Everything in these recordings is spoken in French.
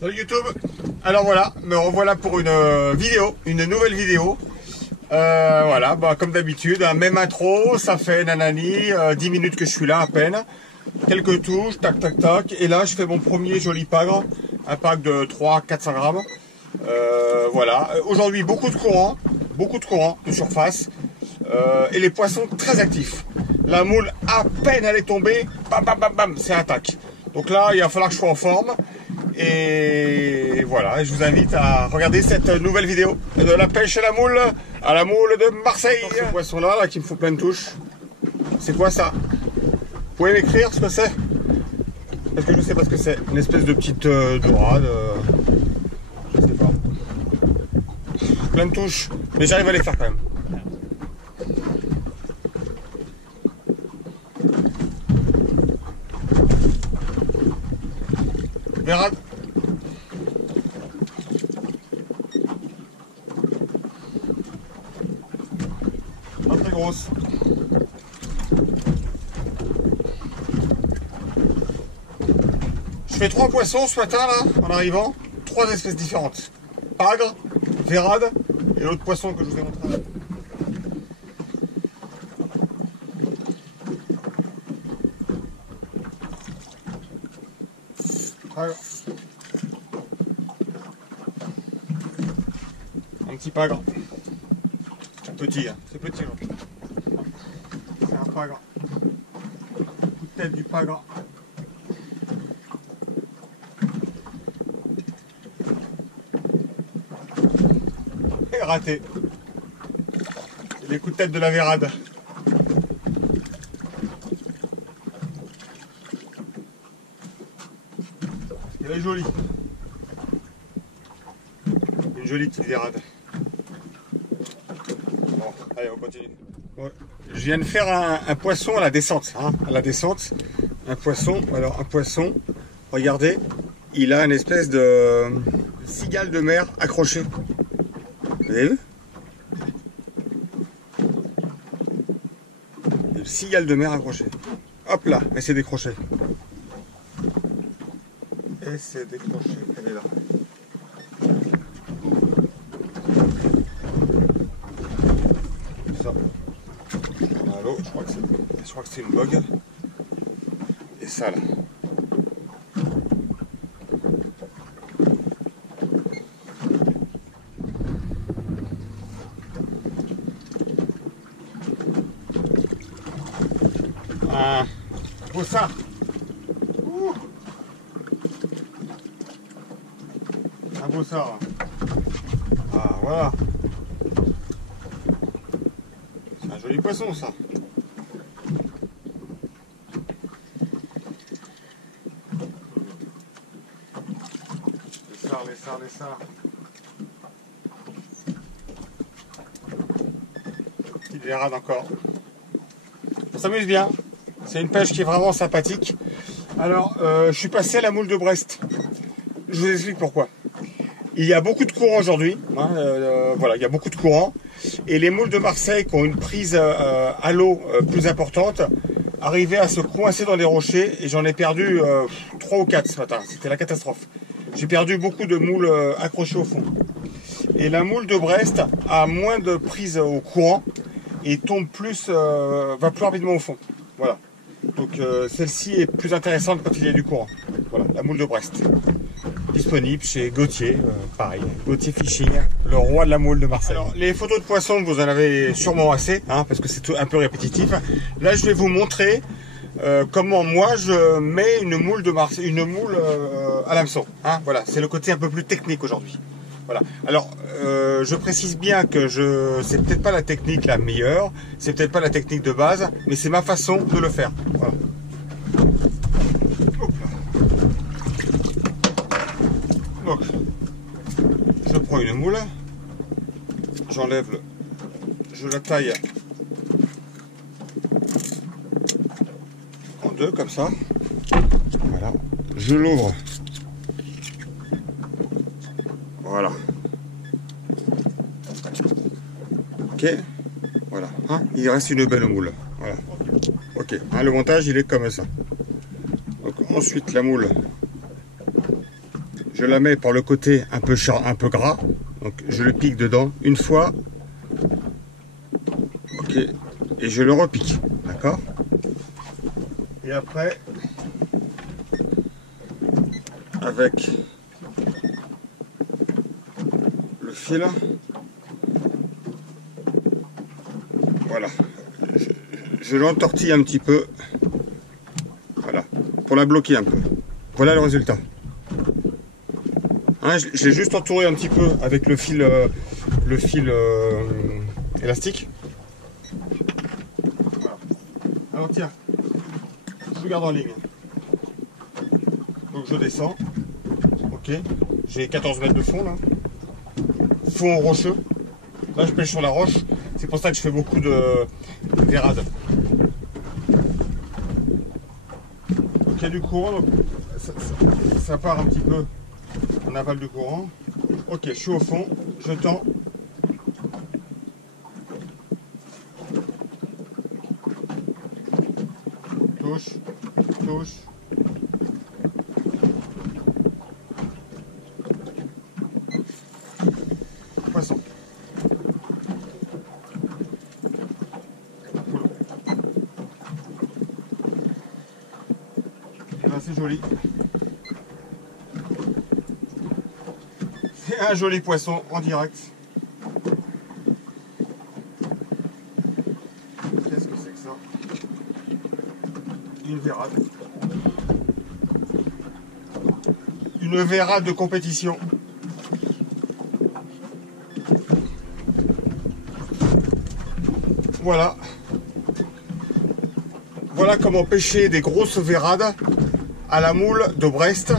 Salut YouTube. Alors voilà, me revoilà pour une vidéo, une nouvelle vidéo. Voilà, bah, comme d'habitude, hein, même intro, ça fait nanani, 10 minutes que je suis là à peine. Quelques touches, tac tac tac. Et là, je fais mon premier joli pagre, un pack de 300-400 grammes. Voilà, aujourd'hui beaucoup de courant de surface. Et les poissons très actifs. La moule, à peine elle est tombée, bam bam bam bam, c'est attaque. Donc là, il va falloir que je sois en forme. Et voilà, je vous invite à regarder cette nouvelle vidéo de la pêche à la moule de Marseille. Ce poisson là qui me faut plein de touches. C'est quoi ça? Vous pouvez m'écrire ce que c'est? Parce que je ne sais pas ce que c'est. Une espèce de petite dorade. Je sais pas. Plein de touches. Mais j'arrive à les faire quand même. Vérade. Pas très grosse. Je fais 3 poissons ce matin là, en arrivant. 3 espèces différentes. Pagre, vérade et l'autre poisson que je vous ai montré. Pagre. Un petit pagre. Petit, hein. C'est petit. C'est un pagre. Coup de tête du pagre. Et raté. Et les coups de tête de la vérade. Elle est jolie. Une jolie petite vérade. Bon, allez, on continue. Ouais. Je viens de faire un poisson à la descente. Hein, à la descente. Un poisson. Alors, un poisson, regardez, il a une espèce de cigale de mer accrochée. Vous avez vu? Une cigale de mer accrochée. Hop là, elle s'est décrochée. Elle s'est décrochée, elle est là. Ça. À l'eau, je crois que c'est une bug. Et ça là. Un bossard. Un bossard. Ah voilà. C'est un joli poisson ça. Les sards. Petite vérade encore. On s'amuse bien. C'est une pêche qui est vraiment sympathique. Alors, je suis passé à la moule de Brest. Je vous explique pourquoi. Il y a beaucoup de courant aujourd'hui. Hein, voilà, il y a beaucoup de courant. Et les moules de Marseille qui ont une prise à l'eau plus importante arrivaient à se coincer dans les rochers. Et j'en ai perdu 3 ou 4 ce matin. C'était la catastrophe. J'ai perdu beaucoup de moules accrochées au fond. Et la moule de Brest a moins de prise au courant et tombe plus, va plus rapidement au fond. Voilà. Donc celle-ci est plus intéressante quand il y a du courant. Voilà, la moule de Brest. Disponible chez Gauthier, pareil. Gauthier Fishing, le roi de la moule de Marseille. Alors, les photos de poissons, vous en avez sûrement assez, hein, parce que c'est un peu répétitif. Là, je vais vous montrer comment moi je mets une moule de Marseille, une moule à l'hameçon. Hein, voilà, c'est le côté un peu plus technique aujourd'hui. Voilà. Alors, je précise bien que c'est peut-être pas la technique la meilleure, c'est peut-être pas la technique de base, mais c'est ma façon de le faire. Voilà. Donc, je prends une moule, je la taille en deux comme ça. Voilà. Je l'ouvre. Voilà. Ok. Voilà. Hein, il reste une belle moule. Voilà. Ok. Hein, le montage, il est comme ça. Donc ensuite la moule, je la mets par le côté un peu gras. Donc je le pique dedans une fois. Ok. Et je le repique. D'accord? Et après, avec le fil, voilà. Je l'entortille un petit peu. Voilà. Pour la bloquer un peu. Voilà le résultat. Hein, je l'ai juste entouré un petit peu avec le fil élastique. Voilà. Alors tiens, je garde en ligne. Donc je descends. Ok. J'ai 14 mètres de fond là. Fond rocheux. Là je pêche sur la roche. C'est pour ça que je fais beaucoup de vérades. Donc il y a du courant. Donc ça part un petit peu en aval du courant. Ok, je suis au fond. Je tends. Touche. Touche. Poisson. Et là c'est joli. C'est un joli poisson en direct. Qu'est-ce que c'est que ça? Une vérade. Une vérade de compétition. Voilà. Voilà comment pêcher des grosses vérades à la moule de Brest.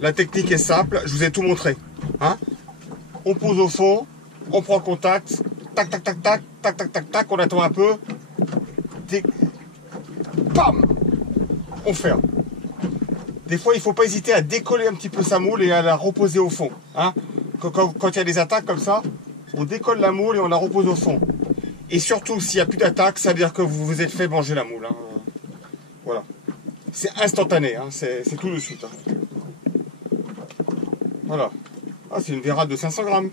La technique est simple, je vous ai tout montré. Hein, on pose au fond, on prend contact, tac tac tac tac, tac tac tac tac, on attend un peu. Bam, on ferme. Des fois, il ne faut pas hésiter à décoller un petit peu sa moule et à la reposer au fond. Hein, quand il y a des attaques comme ça, on décolle la moule et on la repose au fond. Et surtout, s'il n'y a plus d'attaque, ça veut dire que vous vous êtes fait manger la moule. Hein. Voilà. C'est instantané, hein. C'est tout de suite. Hein. Voilà. Ah, c'est une vérade de 500 grammes.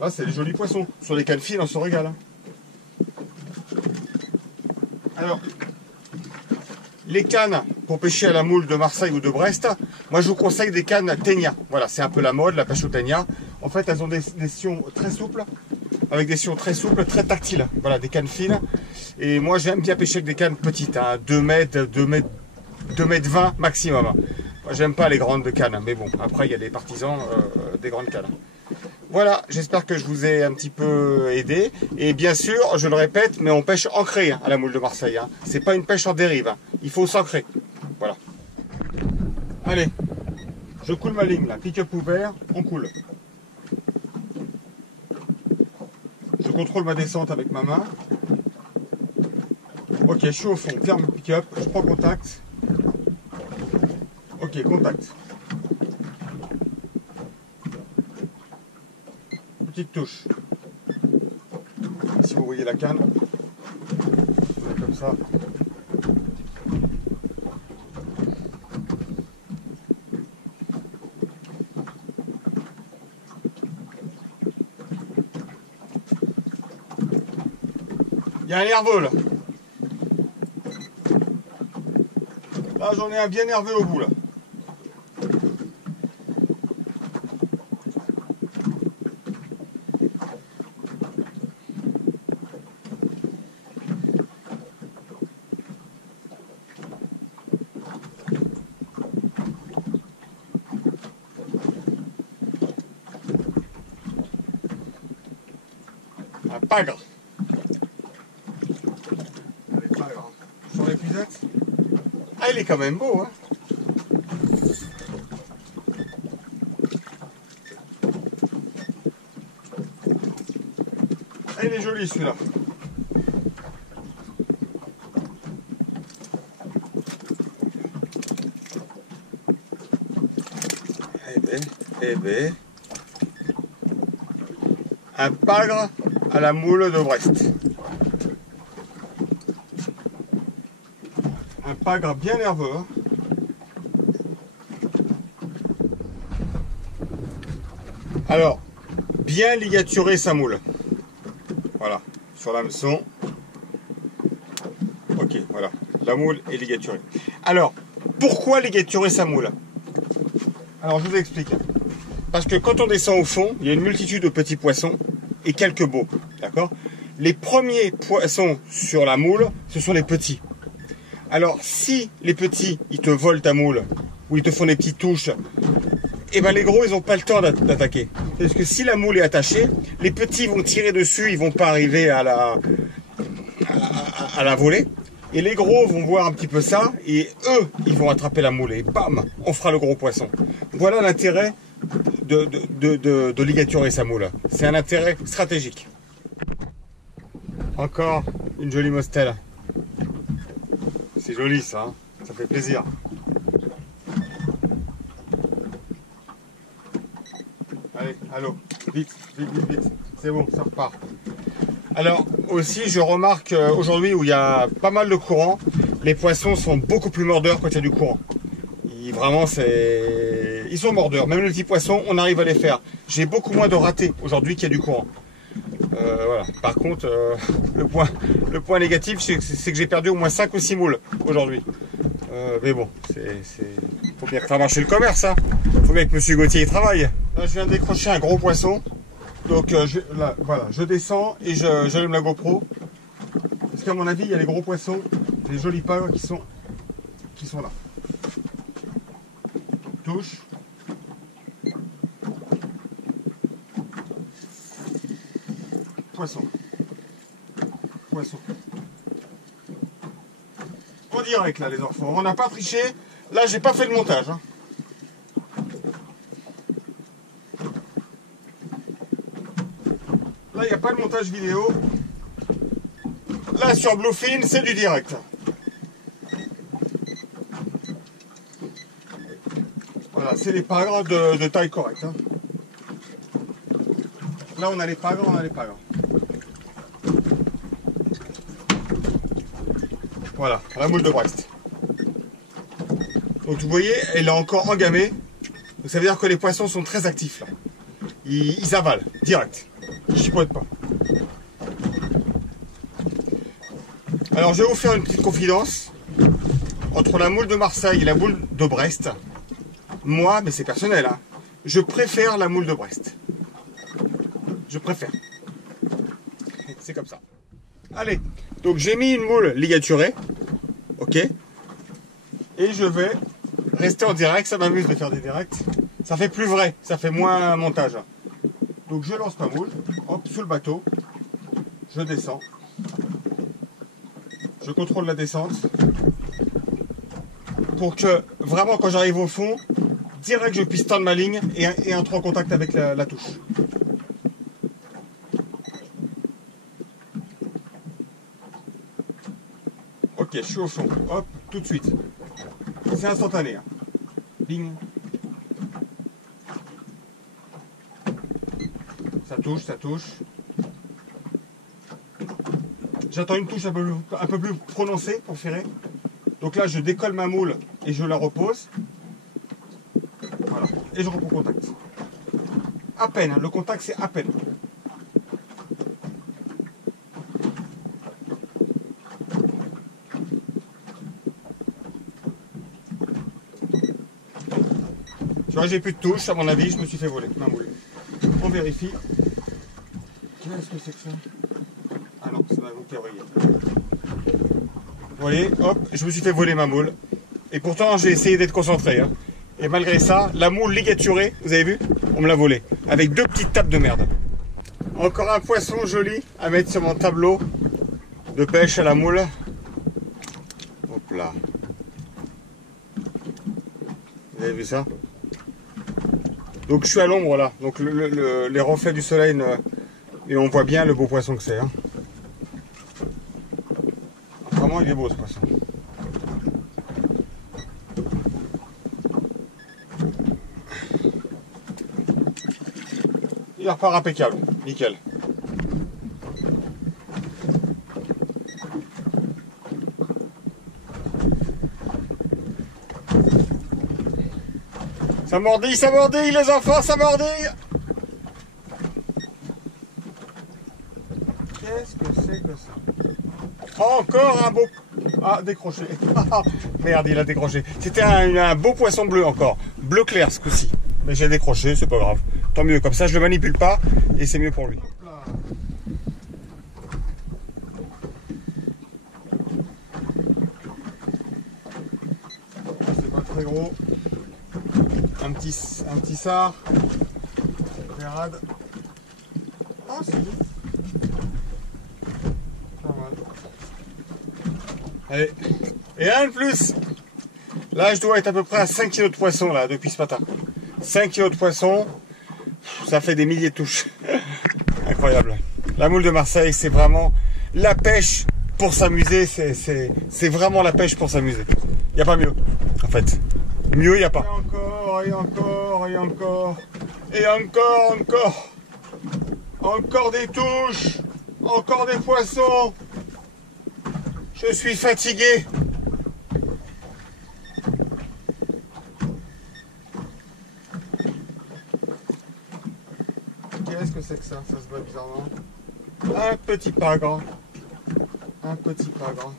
Là, c'est des jolis poissons. Sur les cannes fines, on se régale. Hein. Alors, les cannes pour pêcher à la moule de Marseille ou de Brest, moi je vous conseille des cannes Ténia. Voilà, c'est un peu la mode, la pêche au Ténia. En fait, elles ont des sions très souples, avec des sions très souples, très tactiles. Voilà, des cannes fines. Et moi, j'aime bien pêcher avec des cannes petites, hein, 2 mètres 20 maximum. Moi, j'aime pas les grandes cannes, mais bon, après, il y a des partisans des grandes cannes. Voilà, j'espère que je vous ai un petit peu aidé. Et bien sûr, je le répète, mais on pêche ancré à la moule de Marseille. Hein. C'est pas une pêche en dérive. Hein. Il faut s'ancrer. Voilà. Allez, je coule ma ligne là. Pick-up ouvert, on coule. Je contrôle ma descente avec ma main. Ok, je suis au fond. Ferme le pick-up. Je prends contact. Ok, contact. Petite touche. Si vous voyez la canne, comme ça. Il y a un nerveux là. Là j'en ai un bien nerveux au bout là. Un pagre. Allez, pagre. Sur l'épuisette. Ah, il est quand même beau, hein. Ah, il est joli celui-là. Eh ben. Un pagre à la moule de Brest. Un pagre bien nerveux. Hein. Alors, bien ligaturer sa moule. Voilà, sur l'hameçon. Ok, voilà, la moule est ligaturée. Alors, pourquoi ligaturer sa moule? Alors, je vous explique. Parce que quand on descend au fond, il y a une multitude de petits poissons et quelques beaux. D'accord? Les premiers poissons sur la moule, ce sont les petits. Alors, si les petits, ils te volent ta moule, ou ils te font des petites touches, et ben les gros, ils n'ont pas le temps d'attaquer. Parce que si la moule est attachée, les petits vont tirer dessus, ils vont pas arriver à la voler. Et les gros vont voir un petit peu ça, et eux, ils vont attraper la moule, et bam, on fera le gros poisson. Voilà l'intérêt de ligaturer sa moule. C'est un intérêt stratégique. Encore une jolie mostelle. C'est joli ça, hein, ça fait plaisir. Allez, allô, vite, vite, vite, vite. C'est bon, ça repart. Alors aussi, je remarque aujourd'hui où il y a pas mal de courant, les poissons sont beaucoup plus mordeurs quand il y a du courant. Vraiment, ils sont mordeurs. Même les petits poissons, on arrive à les faire. J'ai beaucoup moins de ratés aujourd'hui qu'il y a du courant. Voilà. Par contre, le point négatif, c'est que j'ai perdu au moins 5 ou 6 moules aujourd'hui. Mais bon, faut bien faire marcher le commerce. Hein. Faut bien que M. Gauthier y travaille. Là, je viens de décrocher un gros poisson. Donc là, voilà, je descends et j'allume la GoPro. Parce qu'à mon avis, il y a les gros poissons, les jolis pagres qui sont là. Touche. Poisson. Poisson. En direct là les enfants. On n'a pas triché. Là j'ai pas fait le montage. Hein. Là il n'y a pas de montage vidéo. Là sur Bluefin c'est du direct. Voilà, c'est les pagres de taille correcte. Hein. Là on a les pagres, on a les pagres. Voilà, la moule de Brest. Donc vous voyez, elle est encore engamée. Donc ça veut dire que les poissons sont très actifs là. Ils avalent, direct. Ils chipotent pas. Alors je vais vous faire une petite confidence. Entre la moule de Marseille et la moule de Brest, moi, mais c'est personnel, hein, je préfère la moule de Brest. Je préfère. C'est comme ça. Allez, donc j'ai mis une moule ligaturée. Ok. Et je vais rester en direct. Ça m'amuse de faire des directs. Ça fait plus vrai. Ça fait moins montage. Donc je lance ma moule. Hop, sur le bateau. Je descends. Je contrôle la descente. Pour que, vraiment, quand j'arrive au fond, direct je puisse tendre ma ligne et entrer en contact avec la touche. Ok, je suis au fond. Hop, tout de suite. C'est instantané. Hein. Bing. Ça touche, ça touche. J'attends une touche un peu plus prononcée pour ferrer. Donc là, je décolle ma moule et je la repose. Voilà. Et je reprends contact. À peine, hein. Le contact c'est à peine. Tu vois, j'ai plus de touche, à mon avis, je me suis fait voler ma moule. On vérifie. Qu'est-ce que c'est que ça? Ah non, c'est ma moule qui est envoyée. Vous voyez, hop, je me suis fait voler ma moule. Et pourtant, j'ai essayé d'être concentré. Hein. Et malgré ça, la moule ligaturée, vous avez vu? On me l'a volée. Avec 2 petites tapes de merde. Encore un poisson joli à mettre sur mon tableau de pêche à la moule. Hop là. Vous avez vu ça? Donc je suis à l'ombre là. Donc les reflets du soleil, et on voit bien le beau poisson que c'est. Hein. Vraiment, il est beau ce poisson. Il repart impeccable, nickel. Ça mordille les enfants, ça mordille. Qu'est-ce que c'est que ça? Encore un beau... Ah, décroché. Merde, il a décroché. C'était un beau poisson bleu encore. Bleu clair ce coup-ci. Mais j'ai décroché, c'est pas grave. Tant mieux, comme ça je le manipule pas et c'est mieux pour lui. C'est pas très gros. Un petit sard. Pérade. Ah si. Pas mal. Allez. Et un de plus. Là je dois être à peu près à 5 kg de poisson là depuis ce matin. 5 kg de poisson. Ça fait des milliers de touches. Incroyable. La moule de Marseille, c'est vraiment la pêche pour s'amuser. C'est vraiment la pêche pour s'amuser. Il n'y a pas mieux, en fait. Mieux, il n'y a pas. Et encore, et encore, et encore. Et encore, encore. Encore des touches. Encore des poissons. Je suis fatigué. Qu'est-ce que c'est que ça? Ça se voit bizarrement. Un petit pagre. Un petit pagre.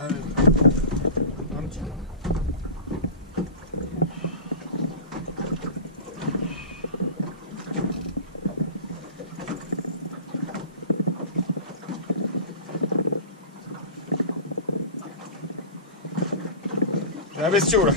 Allez. Un petit peu. J'ai un bestiau là.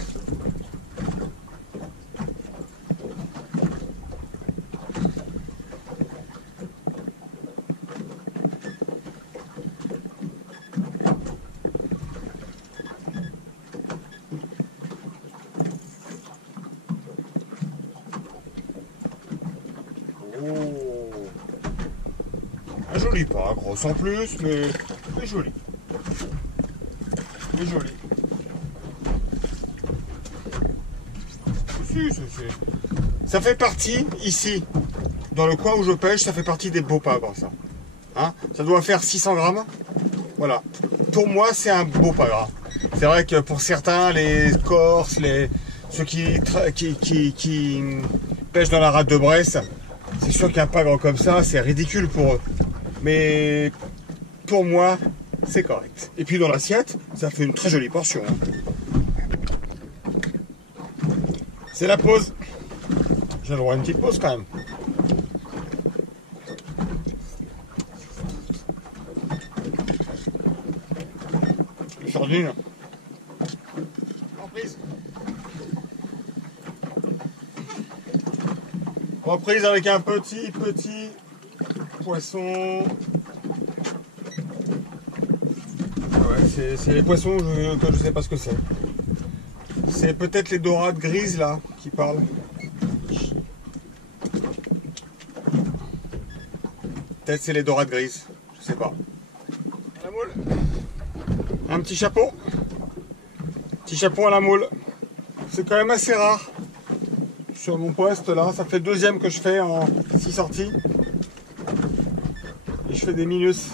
Un joli pas, gros sans plus, mais joli. Mais joli. Ça fait partie, ici, dans le coin où je pêche, ça fait partie des beaux pagres, ça. Hein, ça doit faire 600 grammes. Voilà. Pour moi, c'est un beau pagre. C'est vrai que pour certains, les Corses, ceux qui pêchent dans la rade de Bresse, c'est sûr qu'un pagre comme ça, c'est ridicule pour eux. Mais pour moi, c'est correct. Et puis dans l'assiette, ça fait une très jolie portion. Hein. C'est la pause. J'ai le droit à une petite pause quand même. Une sardine. Reprise. Reprise avec un petit poisson. Ouais, c'est les poissons que je sais pas ce que c'est. C'est peut-être les dorades grises là qui parlent. Peut-être c'est les dorades grises, je sais pas. La moule. Un petit chapeau. Petit chapeau à la moule. C'est quand même assez rare. Sur mon poste là, ça fait le deuxième que je fais en 6 sorties. Et je fais des minus.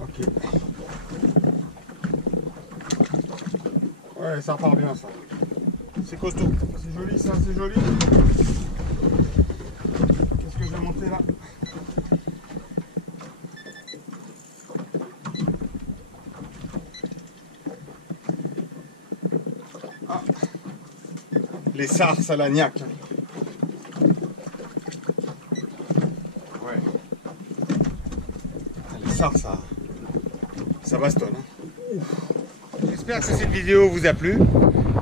Ok. Ouais, ça repart bien ça. C'est costaud. C'est joli ça, c'est joli. Qu'est-ce que je vais monter là? Ah. Les sards salagnac. Ouais. Les sards, ça bastonne. Hein. J'espère que cette vidéo vous a plu.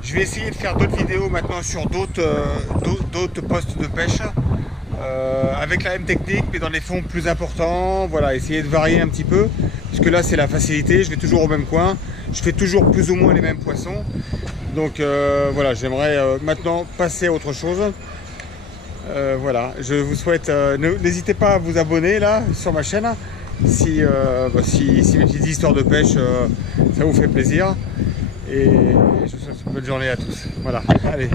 Je vais essayer de faire d'autres vidéos maintenant sur d'autres postes de pêche avec la même technique mais dans des fonds plus importants. Voilà, essayer de varier un petit peu parce que là c'est la facilité, je vais toujours au même coin, je fais toujours plus ou moins les mêmes poissons. Donc voilà, j'aimerais maintenant passer à autre chose. Voilà, je vous souhaite, n'hésitez pas à vous abonner là sur ma chaîne si mes petites histoires de pêche ça vous fait plaisir. Et je vous souhaite une bonne journée à tous. Voilà, allez.